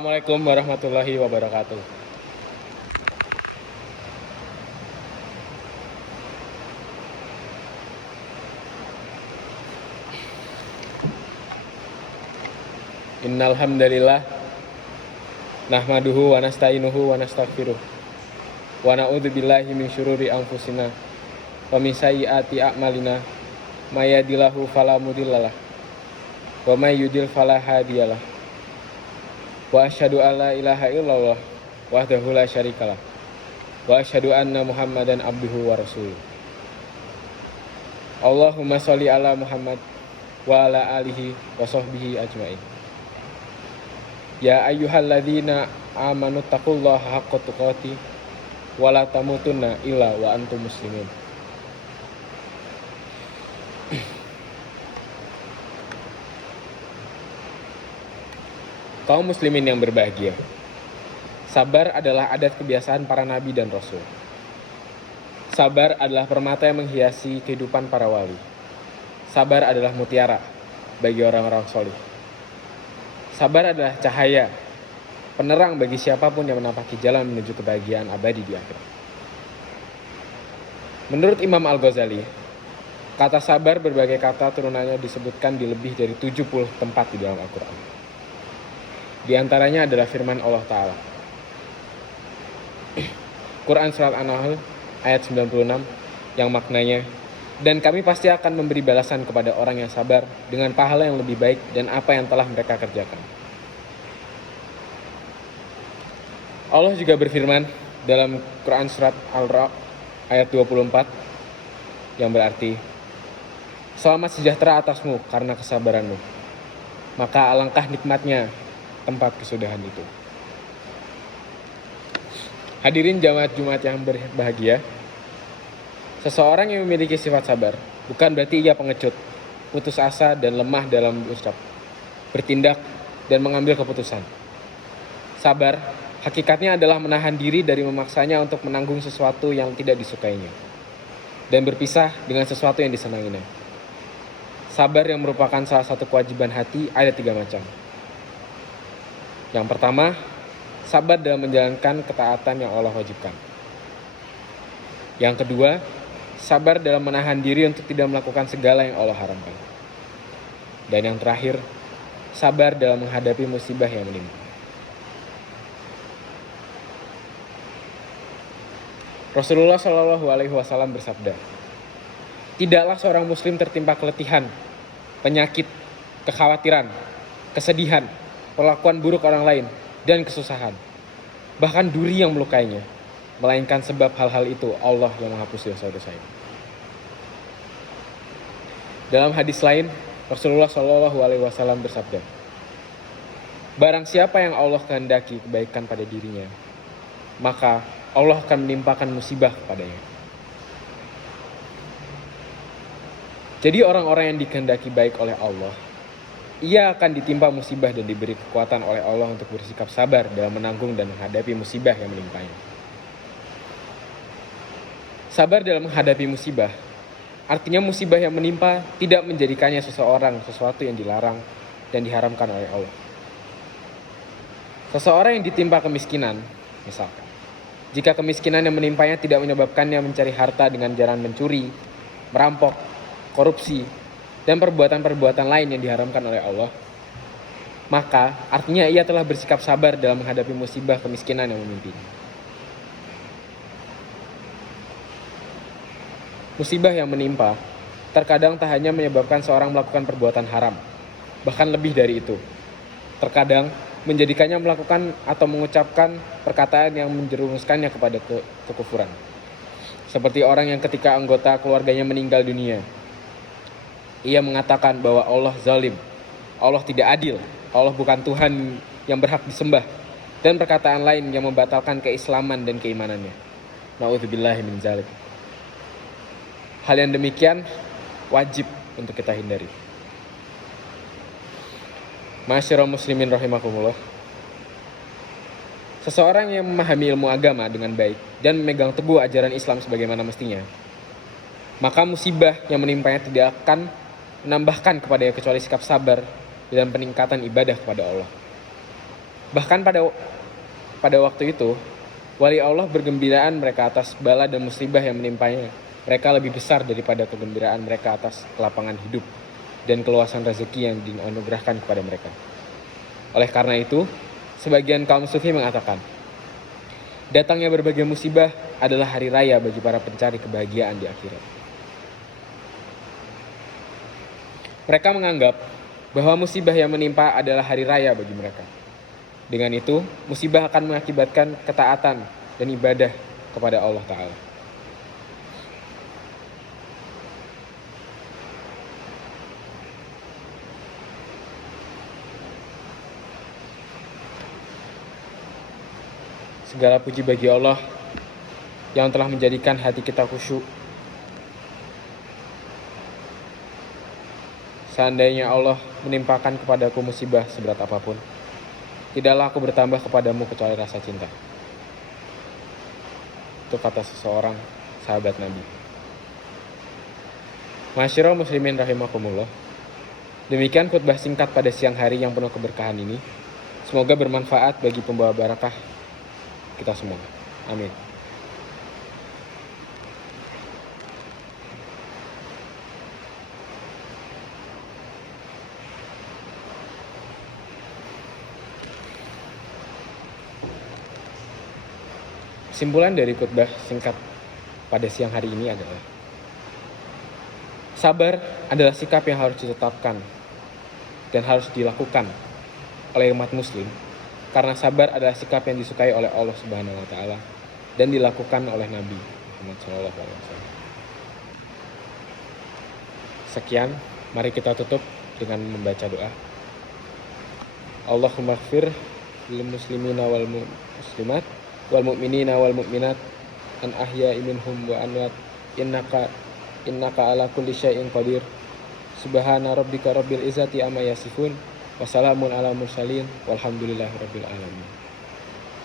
Assalamualaikum warahmatullahi wabarakatuh. Innal hamdalillah nahmaduhu wa nasta'inuhu wa nastaghfiruh wa na'udzubillahi min syururi anfusina wa min sayyiati a'malina may yahdihillahu fala mudhillalah wa may yudhlil fala hadiyalah wa asyhadu an la ilaha illallah wahdahu la syarikalah wa asyhadu anna Muhammadan abduhu wa rasuluh. Allahumma sholli ala Muhammad wa ala alihi wa sahbihi ajmain. Ya ayyuhalladzina amanu taqullaha haqqa tuqatih wa la tamutunna illa wa antum muslimun. Kaum muslimin yang berbahagia, sabar adalah adat kebiasaan para nabi dan rasul. Sabar adalah permata yang menghiasi kehidupan para wali. Sabar adalah mutiara bagi orang-orang solih. Sabar adalah cahaya, penerang bagi siapapun yang menapaki jalan menuju kebahagiaan abadi di akhirat. Menurut Imam Al-Ghazali, kata sabar berbagai kata turunannya disebutkan di lebih dari 70 tempat di dalam Al-Quran. Di antaranya adalah firman Allah Ta'ala. Quran Surat An-Nahl ayat 96 yang maknanya, dan kami pasti akan memberi balasan kepada orang yang sabar dengan pahala yang lebih baik dan apa yang telah mereka kerjakan. Allah juga berfirman dalam Quran Surat Al-Ra' ayat 24 yang berarti, selamat sejahtera atasmu karena kesabaranmu, maka alangkah nikmatnya tempat kesudahan itu. Hadirin jamaat Jumat yang berbahagia, seseorang yang memiliki sifat sabar bukan berarti ia pengecut, putus asa dan lemah dalam berucap, bertindak dan mengambil keputusan. Sabar hakikatnya adalah menahan diri dari memaksanya untuk menanggung sesuatu yang tidak disukainya dan berpisah dengan sesuatu yang disenanginya. Sabar yang merupakan salah satu kewajiban hati ada 3 macam. Yang pertama, sabar dalam menjalankan ketaatan yang Allah wajibkan. Yang kedua, sabar dalam menahan diri untuk tidak melakukan segala yang Allah haramkan. Dan yang terakhir, sabar dalam menghadapi musibah yang menimpa. Rasulullah SAW bersabda, tidaklah seorang muslim tertimpa keletihan, penyakit, kekhawatiran, kesedihan, perlakuan buruk orang lain, dan kesusahan, bahkan duri yang melukainya, melainkan sebab hal-hal itu Allah yang menghapus dosa-dosanya. Dalam hadis lain, Rasulullah SAW bersabda, barang siapa yang Allah kehendaki kebaikan pada dirinya, maka Allah akan menimpakan musibah kepadanya. Jadi orang-orang yang dikehendaki baik oleh Allah, ia akan ditimpa musibah dan diberi kekuatan oleh Allah untuk bersikap sabar dalam menanggung dan menghadapi musibah yang menimpanya. Sabar dalam menghadapi musibah, artinya musibah yang menimpa tidak menjadikannya seseorang sesuatu yang dilarang dan diharamkan oleh Allah. Seseorang yang ditimpa kemiskinan, misalkan, jika kemiskinan yang menimpanya tidak menyebabkannya mencari harta dengan jalan mencuri, merampok, korupsi, dan perbuatan-perbuatan lain yang diharamkan oleh Allah, maka artinya ia telah bersikap sabar dalam menghadapi musibah kemiskinan yang menimpinya. Musibah yang menimpa terkadang tak hanya menyebabkan seorang melakukan perbuatan haram, bahkan lebih dari itu. Terkadang menjadikannya melakukan atau mengucapkan perkataan yang menjerumuskannya kepada kekufuran. Seperti orang yang ketika anggota keluarganya meninggal dunia, ia mengatakan bahwa Allah zalim, Allah tidak adil, Allah bukan Tuhan yang berhak disembah, dan perkataan lain yang membatalkan keislaman dan keimanannya. Na'udzubillahi min dzalik. Hal yang demikian wajib untuk kita hindari. Ma'asyiral muslimin rahimakumullah. Seseorang yang memahami ilmu agama dengan baik dan memegang teguh ajaran Islam sebagaimana mestinya, maka musibah yang menimpanya tidak akan menambahkan kepadanya kecuali sikap sabar dan peningkatan ibadah kepada Allah. Bahkan pada waktu itu, wali Allah bergembiraan mereka atas bala dan musibah yang menimpanya. Mereka lebih besar daripada kegembiraan mereka atas kelapangan hidup dan keluasan rezeki yang dianugerahkan kepada mereka. Oleh karena itu, sebagian kaum sufi mengatakan, datangnya berbagai musibah adalah hari raya bagi para pencari kebahagiaan di akhirat. Mereka menganggap bahwa musibah yang menimpa adalah hari raya bagi mereka. Dengan itu, musibah akan mengakibatkan ketaatan dan ibadah kepada Allah Ta'ala. Segala puji bagi Allah yang telah menjadikan hati kita khusyuk. Seandainya Allah menimpakan kepadaku musibah seberat apapun, tidaklah aku bertambah kepadamu kecuali rasa cinta. Itu kata seseorang sahabat Nabi. Masyarul muslimin rahimakumullah. Demikian khutbah singkat pada siang hari yang penuh keberkahan ini. Semoga bermanfaat bagi pembawa barakah kita semua. Amin. Kesimpulan dari khutbah singkat pada siang hari ini adalah sabar adalah sikap yang harus ditetapkan dan harus dilakukan oleh umat muslim, karena sabar adalah sikap yang disukai oleh Allah Subhanahu wa taala dan dilakukan oleh Nabi Muhammad SAW. Sekian, mari kita tutup dengan membaca doa. Allahumma ighfir lil muslimina wal muslimat wal mu'minina wal mu'minat an ahya'i minhum wa amwat innaka ala kulli syai'in qadir. Subhana rabbika rabbil izzati amma yasifun wa salamun ala mursalin walhamdulillahi rabbil alamin.